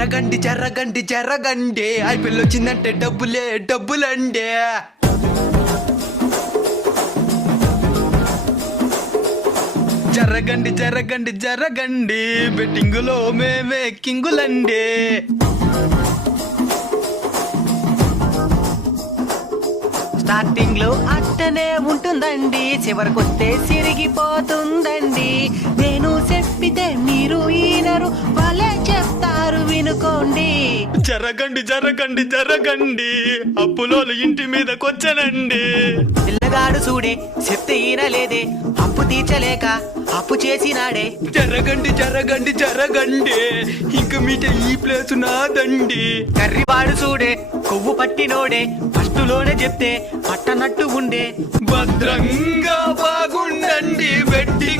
జరగండి జరగండి జరగండి ఐపీఎల్ వచ్చిందంటే డబ్బులే డబ్బులండి. జరగండి జరగండి జరగండి బెట్టింగులో మేమే కింగులండి. స్టార్టింగ్ లో అట్టనే ఉంటుందండి, చివరికొస్తే సిరిగిపోతుందండి. నేను చెప్పితే మీరు ఈనరు, వాళ్ళే చెప్తారు వినుకోండి. జరగండి జరగండి జరగండి అప్పులోలు ఇంటి మీదకొచ్చనండి. పిల్లగాడు చూడే చెప్తే ఈనలేదే, అప్పు తీర్చలేక అప్పు చేసినాడే. జరగండి జరగండి జరగండి ఇంక మీట ఈ ప్లేసు నాదండి. కర్రివాడు చూడే కొవ్వు పట్టినోడే, ఫస్ట్ లోనే చెప్తే పట్టనట్టు ఉండే. భద్రంగా బాగుండండి బెట్టింగ్